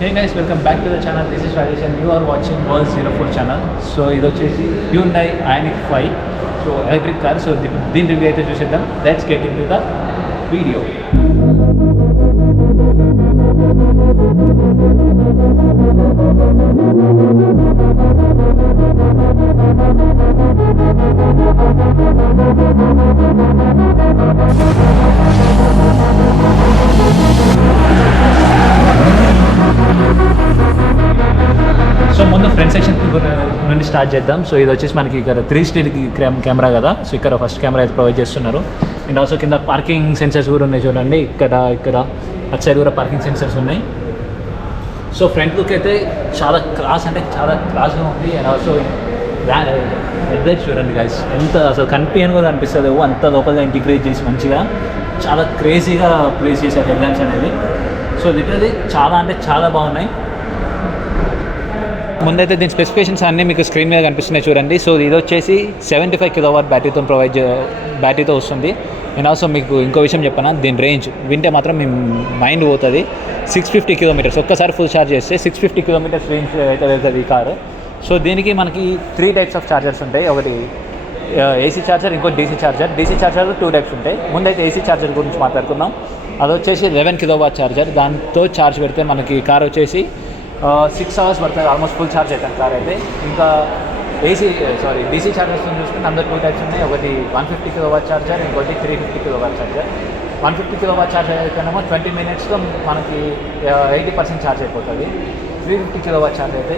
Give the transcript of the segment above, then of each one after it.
Hey guys, welcome back to the channel. This is Rajesh and you are watching World 04 channel. So ఇది వచ్చేసి Hyundai Ioniq 5 so electric car. So దీని review అయితే చూసేద్దాం. Let's get in to the video. So ముందు front section నుండి start చేద్దాం. So ఇది వచ్చేసి మనకి ఇక్కడ 3 స్టీల్ కెమెరా కదా. సో ఇక్కడ ఫస్ట్ కెమెరా అయితే ప్రొవైడ్ చేస్తున్నారు. అండ్ ఆల్సో కింద పార్కింగ్ సెన్సర్స్ కూడా ఉన్నాయి చూడండి. ఇక్కడ అటు సైడ్ కూడా పార్కింగ్ సెన్సర్స్ ఉన్నాయి. సో ఫ్రంట్ లుక్ అయితే చాలా క్లాస్గా ఉంది. అండ్ ఆల్సో హెడ్లైట్స్ చూడండి గైస్, ఎంత అసలు కనిపించని కూడా అనిపిస్తుంది. అంత లోపలగా ఇంటిగ్రేట్ చేసి మంచిగా చాలా క్రేజీగా ప్లేస్ చేశారు హెడ్లైట్స్ అనేది. సో లిటరల్లీ చాలా బాగున్నాయి. ముందైతే దీని స్పెసిఫికేషన్స్ అన్నీ మీకు స్క్రీన్ మీద కనిపిస్తున్నాయి చూడండి. సో ఇది వచ్చేసి 75 kW బ్యాటరీతో వస్తుంది. అండ్ ఆల్సో మీకు ఇంకో విషయం చెప్పనా, దీని రేంజ్ వింటే మాత్రం మీ మైండ్ పోతుంది. 650 km ఒక్కసారి ఫుల్ ఛార్జ్ చేస్తే 650 km రేంజ్ అయితే వెళ్తుంది ఈ కారు. సో దీనికి మనకి 3 types ఆఫ్ ఛార్జర్స్ ఉంటాయి. ఒకటి ఏసీ ఛార్జర్, ఇంకో DC charger. DC charger 2 types ఉంటాయి. ముందైతే ఏసీ ఛార్జర్ గురించి మాట్లాడుకుందాం. అది వచ్చేసి 11 kW ఛార్జర్. దాంతో ఛార్జ్ పెడితే మనకి కార్ వచ్చేసి 6 hours పడుతుంది, ఆల్మోస్ట్ ఫుల్ ఛార్జ్ అవుతాం కార్ అయితే. ఇంకా డీసీ ఛార్జర్స్ చూసుకుంటే అందులో 2 types ఉన్నాయి. ఒకటి 150 kW ఛార్జర్, ఇంకోటి 350 kW ఛార్జర్. 150 kW ఛార్జర్ అయితేనేమో 20 minutesలో మనకి 80% ఛార్జ్ అయిపోతుంది. 350 kW ఛార్జ్ అయితే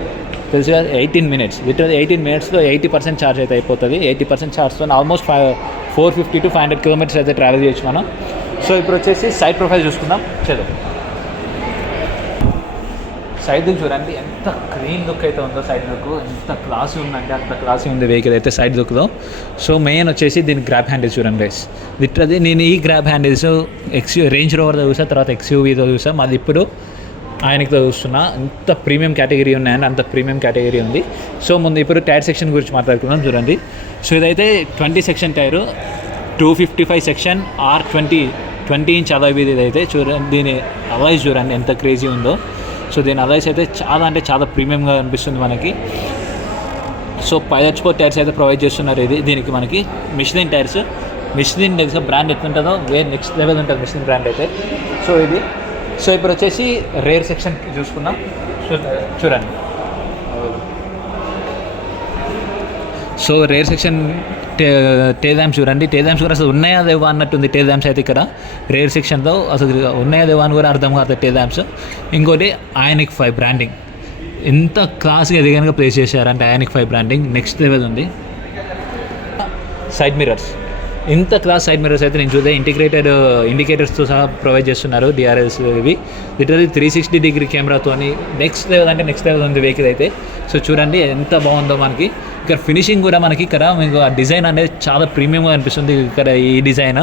తెలుసుగా 18 minutes, లిటరల్ 18 minutesలో 80% ఛార్జ్ అయితే అయిపోతుంది. 80% ఛార్జ్తో ఆల్మోస్ట్ 450 to 500 km అయితే ట్రావెల్ చేయొచ్చు మనం. సో ఇప్పుడు వచ్చేసి సైడ్ ప్రొఫైల్ చూసుకుందాం. చలో సైడ్ లుక్ చూడండి, ఎంత క్లీన్ లుక్ అయితే ఉందో. సైడ్ లుక్ ఎంత క్లాసీ ఉందంటే అంత క్లాసీ ఉంది వెహికల్ అయితే సైడ్ లుక్లో. సో మెయిన్ వచ్చేసి దీని గ్రాబ్ హ్యాండిల్స్ చూడండి గైస్. లిటరల్లీ నేను ఈ గ్రాబ్ హ్యాండిల్స్ రేంజ్ రోవర్తో చూసా, తర్వాత XUVతో చూసా, మళ్ళీ ఇప్పుడు ఆయనతో చూస్తున్నా. అంత ప్రీమియం కేటగిరీ ఉన్నాయని అంత ప్రీమియం కేటగిరీ ఉంది. సో ముందు ఇప్పుడు టైర్ సెక్షన్ గురించి మాట్లాడుకుందాం చూడండి. సో ఇదైతే 20 section tyre, 255 section R20 inch Alai ఇది అయితే చూడండి. దీని అలాయ్స్ చూడండి ఎంత క్రేజీ ఉందో. సో దీని అలాయ్స్ అయితే చాలా ప్రీమియంగా అనిపిస్తుంది మనకి. సో పైలట్ స్పోర్ట్ టైర్స్ అయితే ప్రొవైడ్ చేస్తున్నారు. దీనికి మనకి మిష్లిన్ టైర్స్. మిష్లిన్ తెలుసా బ్రాండ్ ఎట్లుంటుందో, నెక్స్ట్ లెవెల్ ఉంటుంది మిష్లిన్ బ్రాండ్ అయితే. సో ఇప్పుడు వచ్చేసి రేర్ సెక్షన్ చూసుకుందాం. చూడండి. So rear section tail lamps చూడండి. టేల్ ల్యాంప్స్ కూడా అసలు ఉన్నాయా లేవా అన్నట్టుంది. టేల్ ల్యాంప్స్ అయితే ఇక్కడ రేర్ సెక్షన్లో అసలు ఉన్నాయా లేవా అని కూడా అర్థం కాదు టేల్ ల్యాంప్స్. ఇంకోటి Ioniq 5 బ్రాండింగ్ ఎంత క్లాస్గా ఎదిగానుగా ప్లేస్ చేశారంటే Ioniq 5 బ్రాండింగ్ నెక్స్ట్ లెవెల్ ఉంది. సైడ్ మిర్రర్స్, ఇంత క్లాస్ సైడ్ మిర్రర్స్ అయితే నేను చూద్దాం. ఇంటిగ్రేటెడ్ ఇండికేటర్స్తో సహా ప్రొవైడ్ చేస్తున్నారు. DRLs ఇవి లిటరల్లీ 360-degree కెమెరాతో నెక్స్ట్ లెవెల్ ఉంది వెహికల్ అయితే. సో చూడండి ఎంత బాగుందో మనకి. ఇక్కడ ఫినిషింగ్ కూడా మనకి ఇక్కడ మీకు ఆ డిజైన్ అనేది చాలా ప్రీమియంగా అనిపిస్తుంది ఇక్కడ ఈ డిజైన్.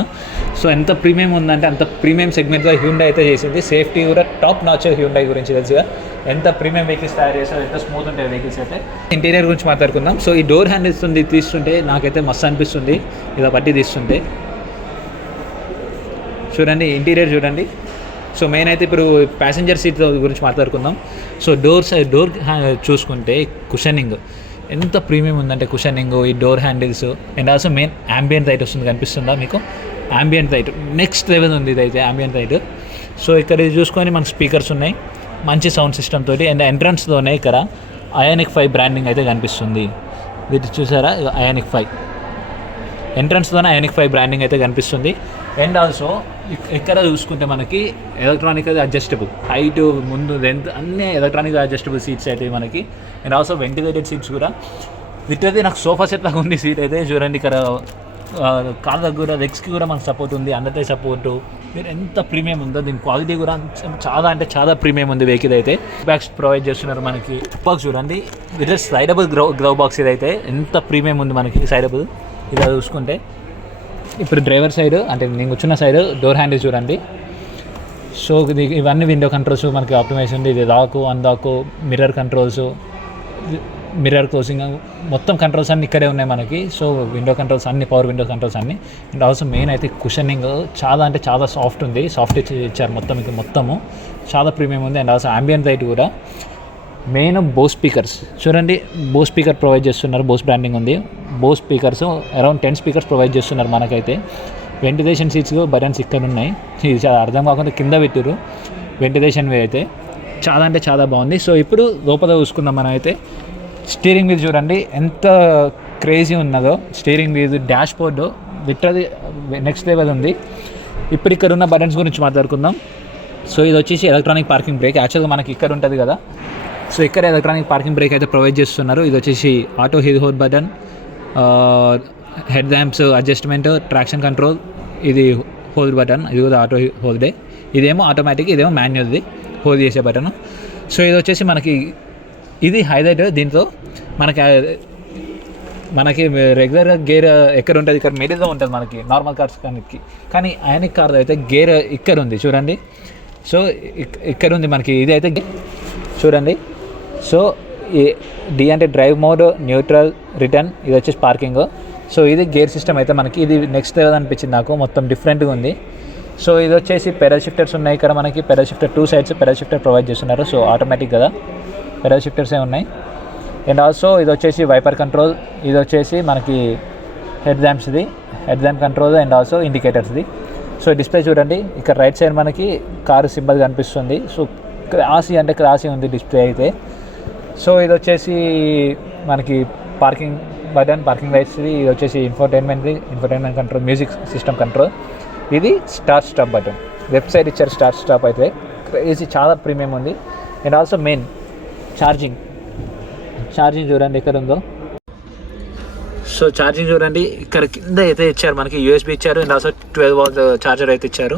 సో ఎంత ప్రీమియం ఉందంటే అంత ప్రీమియం సెగ్మెంట్గా హ్యూండై అయితే చేసింది. సేఫ్టీ కూడా టాప్ నాచ్ హ్యూండై గురించి తెలుసుగా. ఎంత ప్రీమియం వెహికల్స్ తయారు చేస్తారు, ఎంత స్మూత్ ఉంటాయి వెహికల్స్ అయితే. ఇంటీరియర్ గురించి మాట్లాడుకుందాం. సో ఈ డోర్ హ్యాండిల్స్ తీస్తుంటే నాకైతే మస్తు అనిపిస్తుంది ఇలా పట్టి తీస్తుంటే. చూడండి ఇంటీరియర్ చూడండి. సో మెయిన్ అయితే ఇప్పుడు ప్యాసింజర్ సీట్ గురించి మాట్లాడుకుందాం. సో డోర్ చూసుకుంటే కుషనింగ్ ఎంత ప్రీమియం ఉందంటే కుషనింగ్, ఈ door handles and also main ambient light వస్తుంది, కనిపిస్తుందా మీకు? యాంబియంట్ లైట్ నెక్స్ట్ లెవెల్ ఉంది ఇదైతే యాంబియంట్ లైట్. సో ఇక్కడ ఇది చూసుకొని మనకు స్పీకర్స్ ఉన్నాయి, మంచి సౌండ్ సిస్టమ్ తోటి. అండ్ ఎంట్రన్స్లోనే ఇక్కడ Ioniq 5 బ్రాండింగ్ అయితే కనిపిస్తుంది. ఇది చూసారా Ioniq 5 ఎంట్రన్స్లోనే Ioniq 5 బ్రాండింగ్ అయితే కనిపిస్తుంది. అండ్ ఆల్సో ఇక్కడ చూసుకుంటే మనకి ఎలక్ట్రానిక్ అడ్జస్టబుల్ హైట్, ముందు లెంత్ అన్నీ ఎలక్ట్రానిక్ అడ్జస్టబుల్ సీట్స్ అయితే మనకి. అండ్ ఆల్సో వెంటిలేటెడ్ సీట్స్ కూడా. లిటరల్లీ నాకు సోఫా సెట్ లాగా ఉంది సీట్ అయితే. చూడండి ఇక్కడ కాళ్ళకు కూడా లెగ్స్కి కూడా మనకు సపోర్ట్ ఉంది, అందరితో సపోర్టు. మీరు ఎంత ప్రీమియం ఉందో. దీని క్వాలిటీ కూడా చాలా ప్రీమియం ఉంది వెహికల్ అయితే. బ్యాగ్స్ ప్రొవైడ్ చేస్తున్నారు మనకి. బాక్స్ చూడండి, ఇది స్లైడబుల్ గ్లవ్ బాక్స్. ఇదైతే ఎంత ప్రీమియం ఉంది మనకి స్లైడబుల్. ఇలా చూసుకుంటే ఇప్పుడు డ్రైవర్ సైడ్ అంటే నేను కూర్చున్న సైడ్ డోర్ హ్యాండిల్ చూడండి. సో ఇవన్నీ విండో కంట్రోల్స్ మనకి ఆప్టిమైజేషన్ ఉంది. ఇది లాకు, అన్లాకు, మిర్రర్ కంట్రోల్స్, మిర్రర్ క్లోజింగ్ మొత్తం కంట్రోల్స్ అన్నీ ఇక్కడే ఉన్నాయి మనకి. సో విండో కంట్రోల్స్ అన్ని, పవర్ విండో కంట్రోల్స్ అన్నీ. అండ్ ఆల్సో మెయిన్ అయితే కుషనింగ్ చాలా అంటే చాలా సాఫ్ట్ ఉంది, సాఫ్ట్ ఇచ్చారు మొత్తం ఇక మొత్తము. చాలా ప్రీమియం ఉంది. అండ్ ఆల్సో అంబియంట్ లైట్ కూడా. మెయిన్ బోస్ స్పీకర్స్ చూడండి, బోస్ స్పీకర్ ప్రొవైడ్ చేస్తున్నారు, బోస్ బ్రాండింగ్ ఉంది. Bose speakers around 10 speakers provide చేస్తున్నారు మనకైతే. వెంటిలేషన్ సీట్స్ బటన్స్ ఇక్కడ ఉన్నాయి, ఇది చాలా అర్థం కాకుండా కింద పెట్టారు వెంటిలేషన్ వే అయితే. చాలా అంటే చాలా బాగుంది. సో ఇప్పుడు లోపల చూసుకుందాం మనం అయితే. స్టీరింగ్ వీల్ చూడండి ఎంత క్రేజీ ఉన్నదో. Steering wheel, dashboard literally next level ఉంది. ఇప్పుడు ఇక్కడ ఉన్న బటన్స్ గురించి మాట్లాడుకుందాం. సో ఇది వచ్చేసి ఎలక్ట్రానిక్ పార్కింగ్ బ్రేక్. యాక్చువల్గా మనకి ఇక్కడ ఉంటుంది కదా, సో ఇక్కడ ఎలక్ట్రానిక్ పార్కింగ్ బ్రేక్ అయితే ప్రొవైడ్ చేస్తున్నారు. ఇది వచ్చేసి auto hill hold button, head lamps adjustment, traction control, ఇది హోల్డ్ బటన్, ఇది కూడా ఆటో హోల్డే. ఇదేమో ఆటోమేటిక్, ఇదేమో మాన్యువల్ది హోల్డ్ చేసే బటన్. సో ఇది వచ్చేసి మనకి ఇది హైలైట్. దీంతో మనకి రెగ్యులర్గా గేర్ ఎక్కడ ఉంటుంది, ఇక్కడ మిడిల్లో ఉంటుంది మనకి నార్మల్ కార్స్ కానీ ఐనిక్ కార్ అయితే గేర్ ఇక్కడ ఉంది చూడండి. సో ఇక్కడ ఉంది మనకి, ఇది అయితే చూడండి. సో డి అంటే డ్రైవ్ మోడ్, న్యూట్రల్, రిటర్న్, ఇది వచ్చేసి పార్కింగ్. సో ఇది గేర్ సిస్టమ్ అయితే మనకి ఇది నెక్స్ట్ లెవెల్ అనిపించింది నాకు, మొత్తం డిఫరెంట్గా ఉంది. సో ఇది వచ్చేసి పెడల్ షిఫ్టర్స్ ఉన్నాయి ఇక్కడ మనకి. Pedal shifter 2 sides pedal shifter provide చేస్తున్నారు. సో ఆటోమేటిక్ కదా, పెడల్ షిఫ్టర్సే ఉన్నాయి. అండ్ ఆల్సో ఇది వచ్చేసి వైపర్ కంట్రోల్, ఇది వచ్చేసి మనకి హెడ్ ల్యాంప్స్ది, head lamp control and also ఇండికేటర్స్ది. సో డిస్ప్లే చూడండి, ఇక్కడ రైట్ సైడ్ మనకి కారు సింబల్ కనిపిస్తుంది. సో క్లాసీ అంటే క్లాసీ ఉంది డిస్ప్లే అయితే. సో ఇది వచ్చేసి మనకి పార్కింగ్ బటన్, పార్కింగ్ లైట్స్ది. ఇది వచ్చేసి infotainment control, music system control. ఇది స్టార్ట్ స్టాప్ బటన్, వెబ్సైట్ ఇచ్చారు స్టార్ట్ స్టాప్ అయితే. క్రేజీ, చాలా ప్రీమియం ఉంది. అండ్ ఆల్సో మెయిన్ ఛార్జింగ్ చూడండి ఎక్కడ ఉందో. సో ఛార్జింగ్ చూడండి, ఇక్కడ కింద అయితే ఇచ్చారు మనకి యూఎస్బీ ఇచ్చారు. అండ్ ఆల్సో 12 volt ఛార్జర్ అయితే ఇచ్చారు.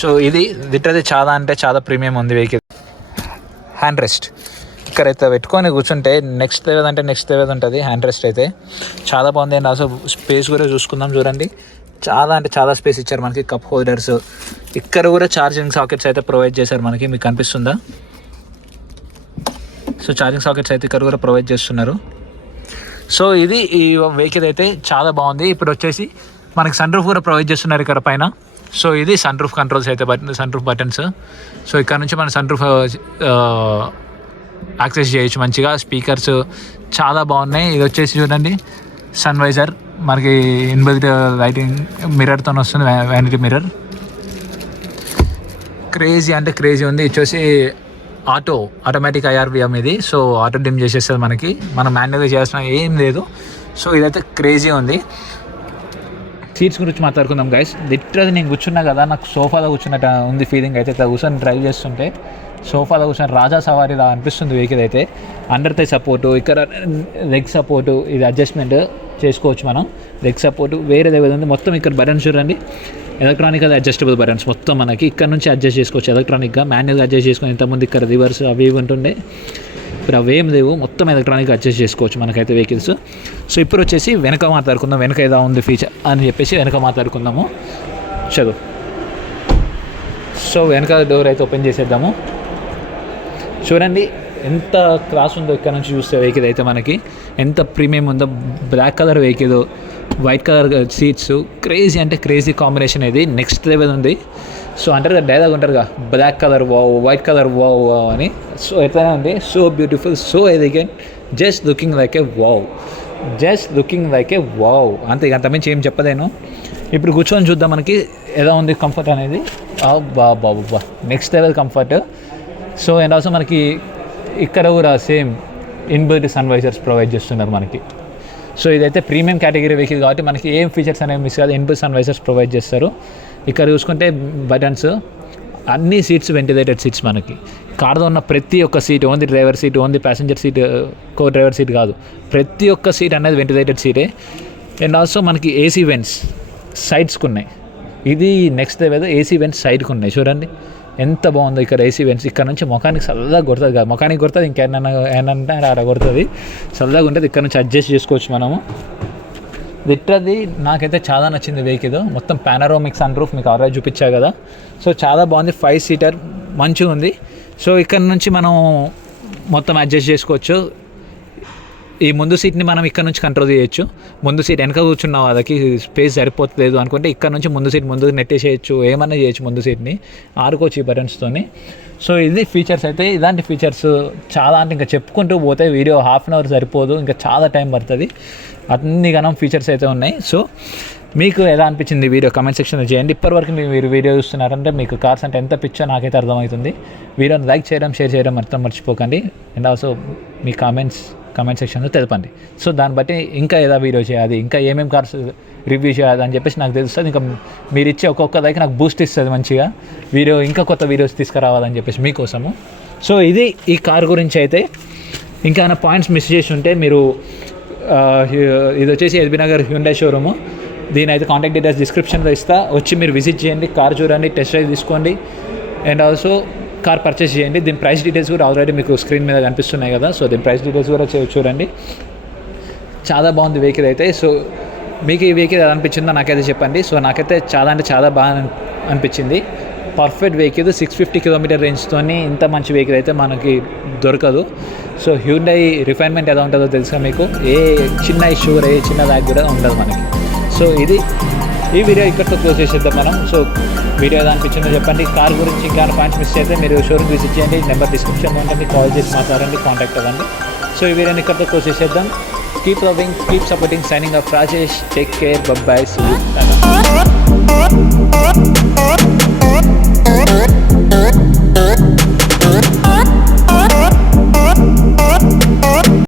సో ఇది లిటరల్లీ చాలా అంటే చాలా ప్రీమియం ఉంది వెహికల్. హ్యాండ్ రెస్ట్ ఇక్కడైతే పెట్టుకొని కూర్చుంటే నెక్స్ట్ లెవెల్ అంటే నెక్స్ట్ లెవెల్ ఉంటుంది. హ్యాండ్ రెస్ట్ అయితే చాలా బాగుంది. అండ్ ఆల్సో స్పేస్ కూడా చూసుకుందాం చూడండి, చాలా అంటే చాలా స్పేస్ ఇచ్చారు మనకి. కప్ హోల్డర్స్, ఇక్కడ కూడా ఛార్జింగ్ సాకెట్స్ అయితే ప్రొవైడ్ చేశారు మనకి, మీకు కనిపిస్తుందా? సో ఛార్జింగ్ సాకెట్స్ అయితే ఇక్కడ కూడా ప్రొవైడ్ చేస్తున్నారు. సో ఇది ఈ వెహికల్ అయితే చాలా బాగుంది. ఇప్పుడు వచ్చేసి మనకి సన్ రూఫ్ కూడా ప్రొవైడ్ చేస్తున్నారు ఇక్కడ పైన. సో ఇది సన్ రూఫ్ కంట్రోల్స్ అయితే, సన్ రూఫ్ బటన్స్. సో ఇక్కడ నుంచి మనం సన్ రూఫ్ యాక్సెస్ చేయొచ్చు మంచిగా. స్పీకర్స్ చాలా బాగున్నాయి. ఇది వచ్చేసి చూడండి సన్ వైజర్, మనకి ఇన్బిల్ట్ లైటింగ్ మిర్రర్తో వస్తుంది, వ్యానిటీ మిర్రర్. క్రేజీ అంటే క్రేజీ ఉంది. ఇది వచ్చేసి ఆటోమేటిక్ IRVM ఇది. సో ఆటో డిమ్ చేసేస్తుంది మనకి, మనం మాన్యువల్గా చేయాల్సిన ఏం లేదు. సో ఇదైతే క్రేజీ ఉంది. సీట్స్ గురించి మాట్లాడుకుందాం గైస్. లిటరల్లీ నేను కూర్చున్నా కదా, నాకు సోఫాలో కూర్చున్నట్టు ఉంది ఫీలింగ్ అయితే. ఇట్లా కూర్చొని డ్రైవ్ చేస్తుంటే సోఫాలో కూర్చొని రాజా సవారీలా అనిపిస్తుంది వెహికల్ అయితే. అండర్ థై సపోర్టు, ఇక్కడ లెగ్ సపోర్టు, ఇది అడ్జస్ట్మెంట్ చేసుకోవచ్చు మనం. లెగ్ సపోర్టు వేరే లెవెల్ ఉంది. మొత్తం ఇక్కడ బటన్స్ చూడండి, ఎలక్ట్రానిక్ అడ్జస్టబుల్ బటన్స్ మొత్తం మనకి. ఇక్కడ నుంచి అడ్జస్ట్ చేసుకోవచ్చు ఎలక్ట్రానిక్గా, మాన్యువల్గా అడ్జస్ట్ చేసుకొని. ఇంతకుముందు ఇక్కడ రివర్స్ అవి ఇవి ఉంటుండే, ఇప్పుడు అవేం లేవు, మొత్తం ఎలక్ట్రానిక్గా అడ్జస్ట్ చేసుకోవచ్చు మనకైతే వెహికల్స్. సో ఇప్పుడు వచ్చేసి వెనక మాట్లాడుకుందాం, వెనక ఏదా ఉంది ఫీచర్ అని చెప్పేసి వెనక మాట్లాడుకుందాము. చదువు. సో వెనక డోర్ అయితే ఓపెన్ చేసేద్దాము. చూడండి ఎంత క్లాస్ ఉందో ఇక్కడ నుంచి చూస్తే వెహికల్ అయితే మనకి, ఎంత ప్రీమియం ఉందో. Black colour vehicle, white colour seats, crazy అంటే క్రేజీ కాంబినేషన్ ఇది, నెక్స్ట్ లెవెల్ ఉంది. సో అంటారు కదా, డైలాగ్ ఉంటారుగా, black colour wow, white colour wow అని. సో ఎట్లనే ఉంది, so beautiful, so elegant, just looking like a wow, అంతే, అంతమించి ఏం చెప్పలేను. ఇప్పుడు కూర్చొని చూద్దాం మనకి ఎలా ఉంది కంఫర్ట్ అనేది. బాబా next level comfort. So and also మనకి ఇక్కడ కూడా same inbuilt sun visors provide చేస్తున్నారు మనకి. సో ఇదైతే ప్రీమియం కేటగిరీ వెహికల్ కాబట్టి మనకి ఏం ఫీచర్స్ అనేవి మిస్ కాదు, ఇన్బిల్ట్ సన్ వైజర్స్ ప్రొవైడ్ చేస్తారు. ఇక్కడ చూసుకుంటే బటన్స్, అన్ని సీట్స్ వెంటిలేటెడ్ సీట్స్ మనకి. కార్లో ఉన్న ప్రతి ఒక్క seat, only driver seat, only passenger seat, కో డ్రైవర్ సీట్ కాదు, ప్రతి ఒక్క సీట్ అనేది వెంటిలేటెడ్ సీటే. అండ్ ఆల్సో మనకి AC వెంట్స్ సైడ్స్కి ఉన్నాయి, ఇది నెక్స్ట్ లెవెల్. AC వెంట్స్ సైడ్కి ఉన్నాయి చూడండి ఎంత బాగుందో. ఇక్కడ AC వెంట్స్, ఇక్కడ నుంచి ముఖానికి చల్లగా కొడుతుంది కాదు, ముఖానికి కొడుతుంది, ఇంకేమన్నా ఆడ కొడుతుంది, చల్లగా ఉంటుంది. ఇక్కడ నుంచి అడ్జస్ట్ చేసుకోవచ్చు మనము. లిటరల్లీ నాకైతే చాలా నచ్చింది వెహికల్. మొత్తం పానరోమిక్ సన్ రూఫ్ మీకు ఆల్రెడీ చూపించా కదా. సో చాలా బాగుంది, 5 seater మంచిగా ఉంది. సో ఇక్కడ నుంచి మనం మొత్తం అడ్జస్ట్ చేసుకోవచ్చు. ఈ ముందు సీట్ని మనం ఇక్కడ నుంచి కంట్రోల్ చేయొచ్చు. ముందు సీట్ వెనక కూర్చున్న వాళ్ళకి స్పేస్ సరిపోతలేదు అనుకుంటే ఇక్కడ నుంచి ముందు సీట్ ముందుకు నెట్టేసేయచ్చు, ఏమన్నా చేయొచ్చు ముందు సీట్ని, ఆడుకోవచ్చు ఈ బటన్స్తోని. సో ఇది ఫీచర్స్ అయితే. ఇలాంటి ఫీచర్స్ చాలా అంటే ఇంకా చెప్పుకుంటూ పోతే వీడియో 1/2 అవర్ సరిపోదు, ఇంకా చాలా టైం పడుతుంది. అన్ని గణం ఫీచర్స్ అయితే ఉన్నాయి. సో మీకు ఎలా అనిపించింది వీడియో కామెంట్ సెక్షన్లో చేయండి. ఇప్పటివరకు మీరు వీడియో చూస్తున్నారంటే మీకు కార్స్ అంటే ఎంత పిచ్చో నాకైతే అర్థమవుతుంది. వీడియోని లైక్ చేయడం, షేర్ చేయడం మొత్తం మర్చిపోకండి. అండ్ ఆల్సో మీ కామెంట్ సెక్షన్లో తెలపండి. సో దాన్ని బట్టి ఇంకా ఏదో వీడియో చేయాలి, ఇంకా ఏమేమి కార్స్ రివ్యూ చేయాలి అని చెప్పేసి నాకు తెలుస్తుంది. ఇంకా మీరు ఇచ్చే ఒక్కొక్క లైక్ నాకు బూస్ట్ ఇస్తుంది మంచిగా, ఇంకా కొత్త వీడియోస్ తీసుకురావాలని చెప్పేసి మీకోసము. సో ఇది ఈ కార్ గురించి అయితే. ఇంకా ఏమైనా పాయింట్స్ మిస్ చేసి ఉంటే మీరు ఇది వచ్చేసి ఎల్బీ నగర్ హ్యుండై షోరూము. దీని అయితే కాంటాక్ట్ డీటెయిల్స్ డిస్క్రిప్షన్లో ఇస్తా, వచ్చి మీరు విజిట్ చేయండి, కార్ చూడండి, టెస్ట్ డ్రైవ్ తీసుకోండి, అండ్ ఆల్సో కార్ పర్చేస్ చేయండి. దీని ప్రైస్ డీటెయిల్స్ కూడా ఆల్రెడీ మీకు స్క్రీన్ మీద కనిపిస్తున్నాయి కదా. సో దీని ప్రైస్ డీటెయిల్స్ కూడా చూడండి. చాలా బాగుంది వెహికల్ అయితే. సో మీకు ఈ వెహికల్ ఎలా అనిపించిందో నాకైతే చెప్పండి. సో నాకైతే చాలా అంటే చాలా బాగా అనిపించింది. పర్ఫెక్ట్ వెహికల్, 650 కిలోమీటర్ రేంజ్తో ఇంత మంచి వెహికల్ అయితే మనకి దొరకదు. సో హ్యూండై రిఫైన్మెంట్ ఎలా ఉంటుందో తెలుసా మీకు, ఏ చిన్న ఇష్యూ ఏ చిన్న బ్యాగ్ కూడా ఉండదు మనకి. సో ఈ వీడియో ఇక్కడితో క్లోజ్ చేసేద్దాం మనం. సో వీడియో ఎలా అనిపించిందో చెప్పండి. కార్ గురించి ఇంకా పాయింట్స్ మిస్ అయితే మీరు షోరూమ్ విజిట్ చేయండి, నెంబర్ డిస్క్రిప్షన్లో ఉంటుంది, కాల్ చేసి మాట్లాడండి, కాంటాక్ట్ అవ్వండి. సో ఈ వీడియోని ఇక్కడితో క్లోజ్ చేసేద్దాం. Keep loving, keep supporting. Signing off Rajesh. Take care, bye bye, see you.